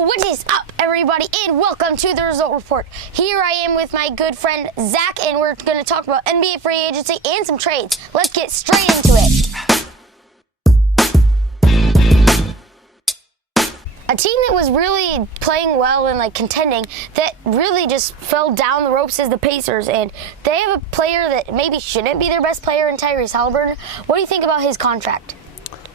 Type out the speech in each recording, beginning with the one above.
Yo, what is up, everybody, and welcome to the Result Report. Here I am with my good friend Zach, and we're going to talk about NBA free agency and some trades. Let's get straight into it. A team that was really playing well and contending that really just fell down the ropes is the Pacers, and they have a player that maybe shouldn't be their best player in Tyrese Haliburton. What do you think about his contract?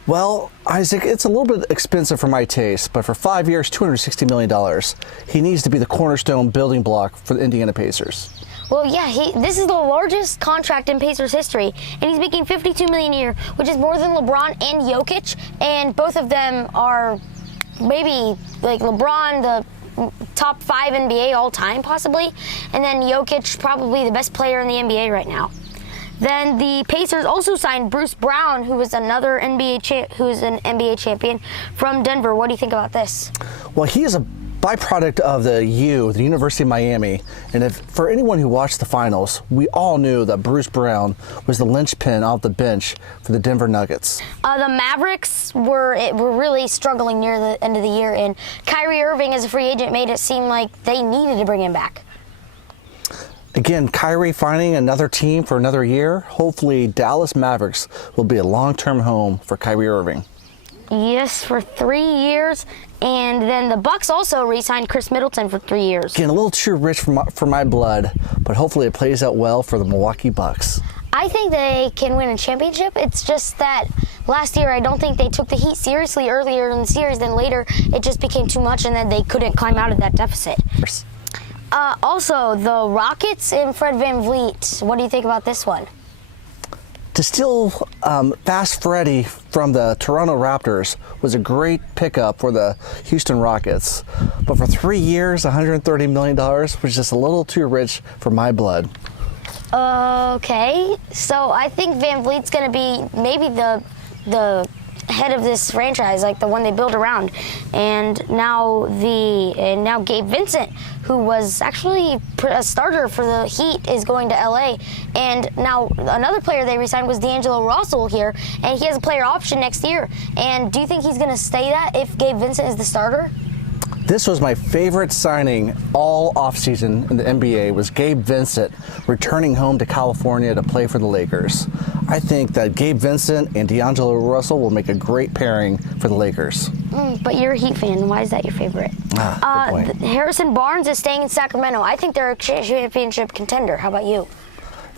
Well, Isaac, it's a little bit expensive for my taste, but for 5 years, $260 million, he needs to be the cornerstone building block for the Indiana Pacers. Well, yeah, this is the largest contract in Pacers history, and he's making $52 million a year, which is more than LeBron and Jokic, and both of them are maybe LeBron, the top 5 NBA all time, possibly, and then Jokic, probably the best player in the NBA right now. Then the Pacers also signed Bruce Brown, who is another who's an NBA champion from Denver. What do you think about this? Well, he is a byproduct of the University of Miami, and for anyone who watched the finals, we all knew that Bruce Brown was the linchpin off the bench for the Denver Nuggets. The Mavericks were really struggling near the end of the year, and Kyrie Irving, as a free agent, made it seem like they needed to bring him back. Again, Kyrie finding another team for another year. Hopefully, Dallas Mavericks will be a long-term home for Kyrie Irving. Yes, for 3 years. And then the Bucks also re-signed Chris Middleton for 3 years. Again, a little too rich for my blood, but hopefully it plays out well for the Milwaukee Bucks. I think they can win a championship. It's just that last year I don't think they took the Heat seriously earlier in the series. Then later it just became too much, and then they couldn't climb out of that deficit. Also, the Rockets and Fred VanVleet. What do you think about this one? To steal Fast Freddy from the Toronto Raptors was a great pickup for the Houston Rockets. But for 3 years, $130 million was just a little too rich for my blood. Okay, so I think VanVleet's going to be maybe the head of this franchise, like the one they build around. And now Gabe Vincent, who was actually a starter for the Heat, is going to LA. And now another player they re-signed was D'Angelo Russell here, and he has a player option next year. And do you think he's going to stay that if Gabe Vincent is the starter? This was my favorite signing all offseason in the NBA, was Gabe Vincent returning home to California to play for the Lakers. I think that Gabe Vincent and D'Angelo Russell will make a great pairing for the Lakers. But you're a Heat fan. Why is that your favorite? Good point. Harrison Barnes is staying in Sacramento. I think they're a championship contender. How about you?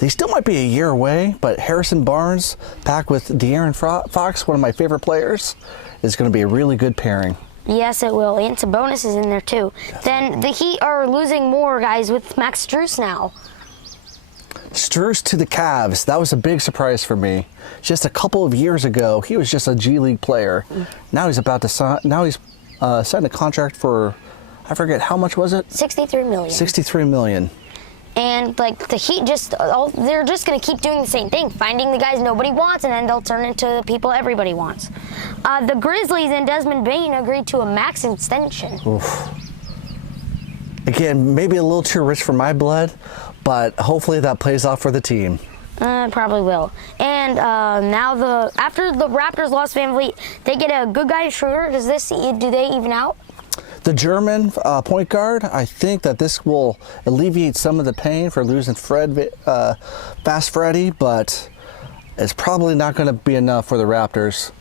They still might be a year away, but Harrison Barnes, back with De'Aaron Fox, one of my favorite players, is going to be a really good pairing. Yes, it will. And Sabonis is in there, too. Then the Heat are losing more guys with Max Strus now. Strus to the Cavs. That was a big surprise for me. Just a couple of years ago, he was just a G League player. Now he's about to sign. Now he's signed a contract for, I forget, how much was it? $63 million. $63 million. And the Heat they're just going to keep doing the same thing, finding the guys nobody wants, and then they'll turn into the people everybody wants. The Grizzlies and Desmond Bane agreed to a max extension. Oof. Again, maybe a little too rich for my blood, but hopefully that plays off for the team. Probably will. And now after the Raptors lost VanVleet, they get a good guy Schroeder. Do they even out? The German point guard, I think that this will alleviate some of the pain for losing Fast Freddy, but it's probably not going to be enough for the Raptors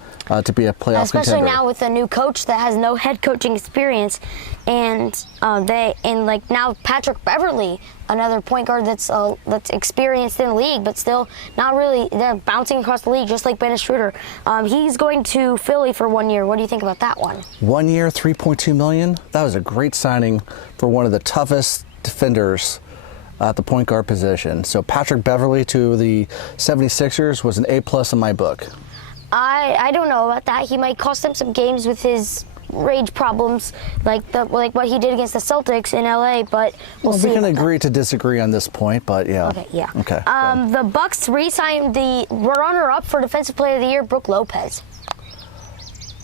to be a playoff contender. Especially now with a new coach that has no head coaching experience, and now Patrick Beverley, another point guard that's experienced in the league, but still not really. They're bouncing across the league just like Dennis Schroeder. He's going to Philly for 1 year. What do you think about that one? 1 year, $3.2 million. That was a great signing for one of the toughest defenders at the point guard position. So Patrick Beverley to the 76ers was an A+ in my book. I don't know about that. He might cost them some games with his rage problems, like what he did against the Celtics in LA. But we'll see. We can agree to disagree on this point, but yeah. Okay, yeah. Okay. The Bucks re-signed the runner-up for Defensive Player of the Year, Brook Lopez.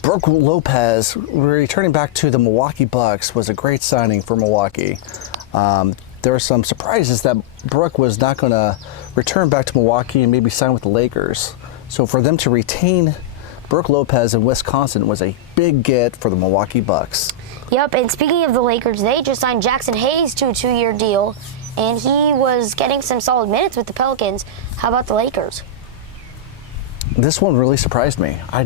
Brook Lopez, returning back to the Milwaukee Bucks, was a great signing for Milwaukee. There were some surprises that Brook was not going to return back to Milwaukee and maybe sign with the Lakers. So for them to retain Brook Lopez in Wisconsin was a big get for the Milwaukee Bucks. Yep, and speaking of the Lakers, they just signed Jackson Hayes to a 2-year deal, and he was getting some solid minutes with the Pelicans. How about the Lakers? This one really surprised me. I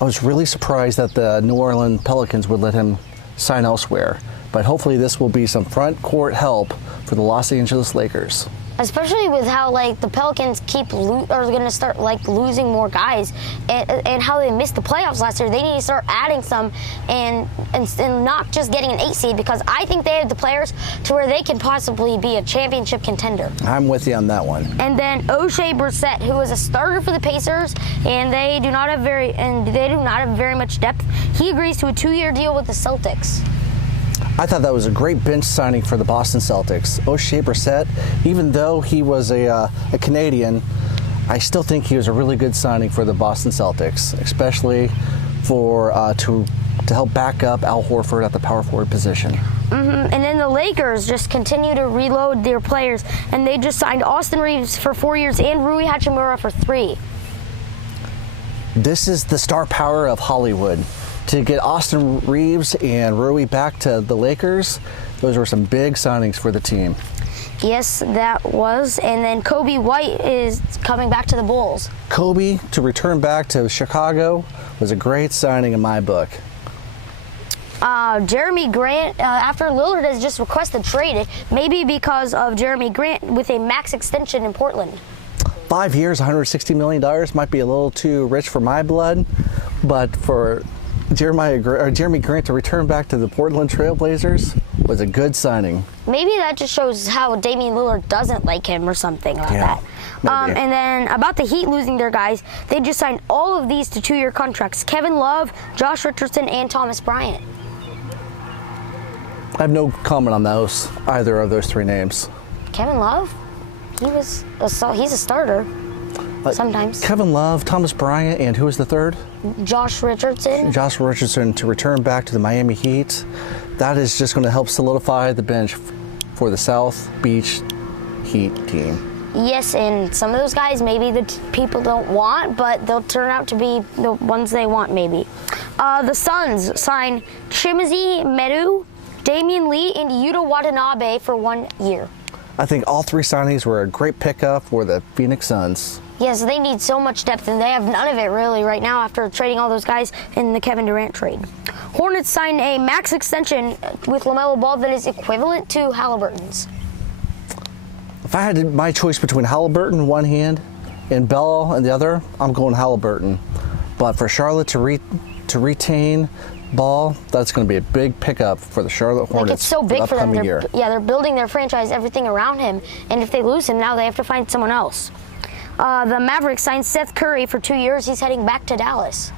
was really surprised that the New Orleans Pelicans would let him sign elsewhere. But hopefully this will be some front court help for the Los Angeles Lakers. Especially with how the Pelicans are going to start losing more guys, and how they missed the playoffs last year. They need to start adding some and not just getting an 8 seed, because I think they have the players to where they can possibly be a championship contender. I'm with you on that one. And then O'Shea Brissett, who was a starter for the Pacers, and they do not have very much depth. He agrees to a 2-year deal with the Celtics. I thought that was a great bench signing for the Boston Celtics. O'Shea Brissett, even though he was a Canadian, I still think he was a really good signing for the Boston Celtics, especially for to help back up Al Horford at the power forward position. And then the Lakers just continue to reload their players, and they just signed Austin Reeves for 4 years and Rui Hachimura for 3. This is the star power of Hollywood. To get Austin Reeves and Rui back to the Lakers, those were some big signings for the team. Yes, that was. And then Kobe White is coming back to the Bulls. Kobe to return back to Chicago was a great signing in my book. Jeremy Grant, after Lillard has just requested trade, maybe because of Jeremy Grant with a max extension in Portland. 5 years, $160 million might be a little too rich for my blood, but for Jeremy Grant to return back to the Portland Trail Blazers was a good signing. Maybe that just shows how Damian Lillard doesn't like him or something like that. And then about the Heat losing their guys, they just signed all of these to 2-year contracts. Kevin Love, Josh Richardson, and Thomas Bryant. I have no comment on either of those 3 names. Kevin Love? He's a starter. Sometimes. Kevin Love, Thomas Bryant, and who was the third? Josh Richardson. Josh Richardson to return back to the Miami Heat. That is just going to help solidify the bench for the South Beach Heat team. Yes, and some of those guys maybe the people don't want, but they'll turn out to be the ones they want maybe. The Suns signed Chimezie Metu, Damian Lee, and Yuta Watanabe for 1 year. I think all 3 signings were a great pickup for the Phoenix Suns. Yes, they need so much depth, and they have none of it really right now after trading all those guys in the Kevin Durant trade. Hornets signed a max extension with LaMelo Ball that is equivalent to Halliburton's. If I had my choice between Halliburton one hand and Bell and the other, I'm going Halliburton. But for Charlotte to retain Ball, that's going to be a big pickup for the Charlotte Hornets. It's so big for them. Year. They're building their franchise, everything around him, and if they lose him now, they have to find someone else. The Mavericks signed Seth Curry for 2 years. He's heading back to Dallas.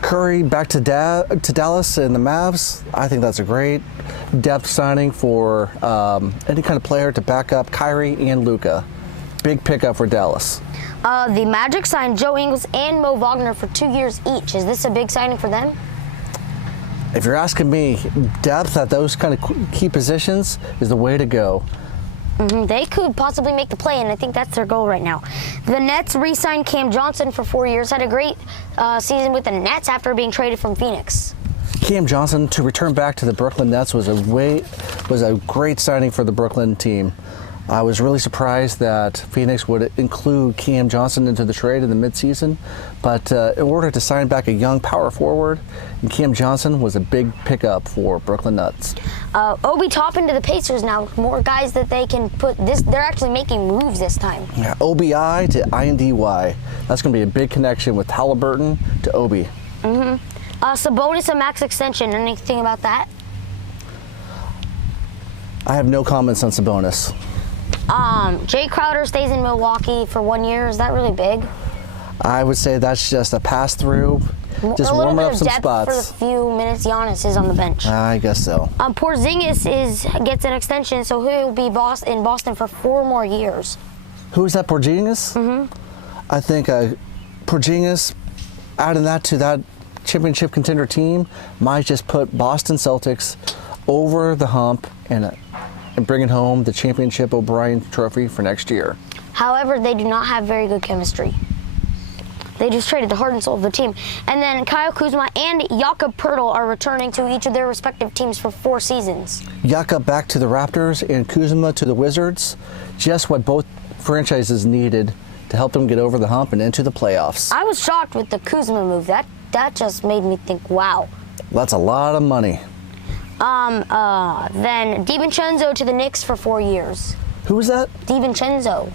Curry back to Dallas and the Mavs. I think that's a great depth signing for any kind of player to back up Kyrie and Luka. Big pickup for Dallas. The Magic signed Joe Ingles and Mo Wagner for 2 years each. Is this a big signing for them? If you're asking me, depth at those kind of key positions is the way to go. They could possibly make the play, and I think that's their goal right now. The Nets re-signed Cam Johnson for 4 years. Had a great season with the Nets after being traded from Phoenix. Cam Johnson to return back to the Brooklyn Nets was a great signing for the Brooklyn team. I was really surprised that Phoenix would include Cam Johnson into the trade in the midseason, but in order to sign back a young power forward, Cam Johnson was a big pickup for Brooklyn Nets. Obi Toppin to the Pacers now. More guys that they can put this. They're actually making moves this time. Yeah, OBI to INDY. That's going to be a big connection with Halliburton to Obi. Sabonis a max extension. Anything about that? I have no comments on Sabonis. Jay Crowder stays in Milwaukee for 1 year. Is that really big? I would say that's just a pass-through, just warming up some spots. For the few minutes Giannis is on the bench. I guess so. Porzingis gets an extension, so he'll be in Boston for 4 more years. Who is that, Porzingis? I think Porzingis, adding that to that championship contender team, might just put Boston Celtics over the hump and bringing home the championship O'Brien trophy for next year. However, they do not have very good chemistry. They just traded the heart and soul of the team. And then Kyle Kuzma and Jakob Poeltl are returning to each of their respective teams for 4 seasons. Jakob back to the Raptors and Kuzma to the Wizards. Just what both franchises needed to help them get over the hump and into the playoffs. I was shocked with the Kuzma move. That just made me think, wow. That's a lot of money. Then DiVincenzo to the Knicks for 4 years. Who was that? DiVincenzo.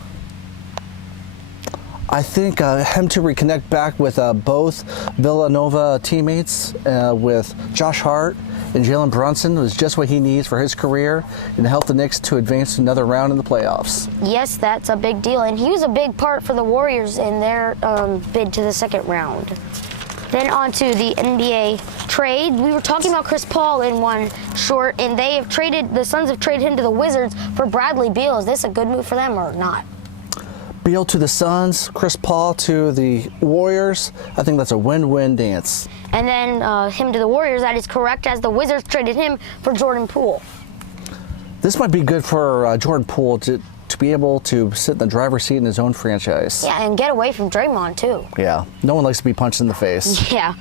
I think him to reconnect back with both Villanova teammates, with Josh Hart and Jalen Brunson, was just what he needs for his career and to help the Knicks to advance to another round in the playoffs. Yes, that's a big deal. And he was a big part for the Warriors in their bid to the second round. Then on to the NBA trade. We were talking about Chris Paul in one short, and the Suns have traded him to the Wizards for Bradley Beal. Is this a good move for them or not? Beal to the Suns, Chris Paul to the Warriors. I think that's a win-win dance. And then him to the Warriors, that is correct, as the Wizards traded him for Jordan Poole. This might be good for Jordan Poole to be able to sit in the driver's seat in his own franchise. Yeah, and get away from Draymond, too. Yeah, no one likes to be punched in the face. Yeah.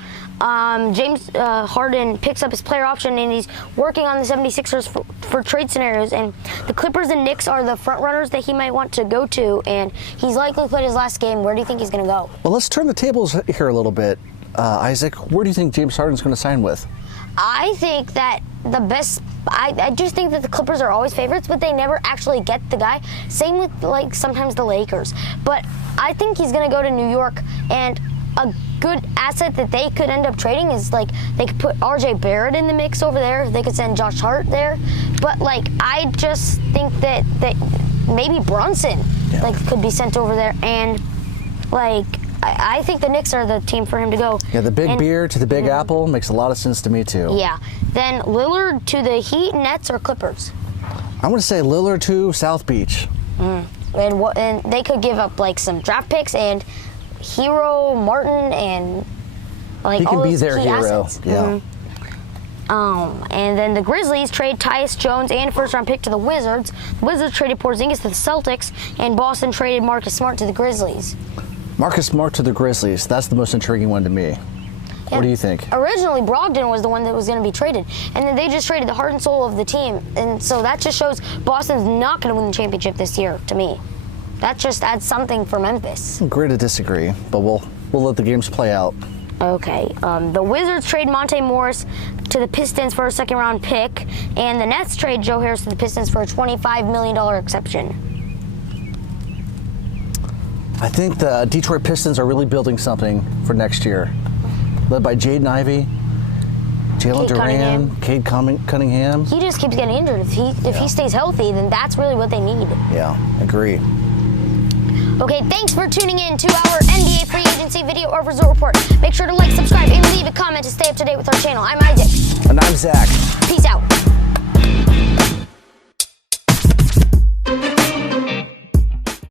James Harden picks up his player option, and he's working on the 76ers for trade scenarios. And the Clippers and Knicks are the front runners that he might want to go to, and he's likely played his last game. Where do you think he's going to go? Well, let's turn the tables here a little bit. Isaac, where do you think James Harden's going to sign with? I think that the best... I just think that the Clippers are always favorites, but they never actually get the guy. Same with, like, sometimes the Lakers. But I think he's going to go to New York, and a good asset that they could end up trading is, like, they could put R.J. Barrett in the mix over there. They could send Josh Hart there. But, like, I just think that maybe Brunson, like, could be sent over there. And, like... I think the Knicks are the team for him to go. Yeah, the big beer to the big apple makes a lot of sense to me, too. Yeah. Then Lillard to the Heat, Nets, or Clippers? I'm going to say Lillard to South Beach. And they could give up, like, some draft picks and Hero, Martin, and, like, he all can be those their key hero. assets. Yeah. And then the Grizzlies trade Tyus Jones and a first-round pick to the Wizards. The Wizards traded Porzingis to the Celtics, and Boston traded Marcus Smart to the Grizzlies. Marcus Smart to the Grizzlies. That's the most intriguing one to me. Yeah. What do you think? Originally, Brogdon was the one that was going to be traded, and then they just traded the heart and soul of the team, and so that just shows Boston's not going to win the championship this year, to me. That just adds something for Memphis. Agree to disagree, but we'll let the games play out. Okay. The Wizards trade Monte Morris to the Pistons for a second-round pick, and the Nets trade Joe Harris to the Pistons for a $25 million exception. I think the Detroit Pistons are really building something for next year. Led by Jaden Ivey, Jalen Duran, Cade Cunningham. He just keeps getting injured. If he stays healthy, then that's really what they need. Yeah, agree. Okay, thanks for tuning in to our NBA free agency video or result report. Make sure to like, subscribe, and leave a comment to stay up to date with our channel. I'm Isaac. And I'm Zach. Peace out.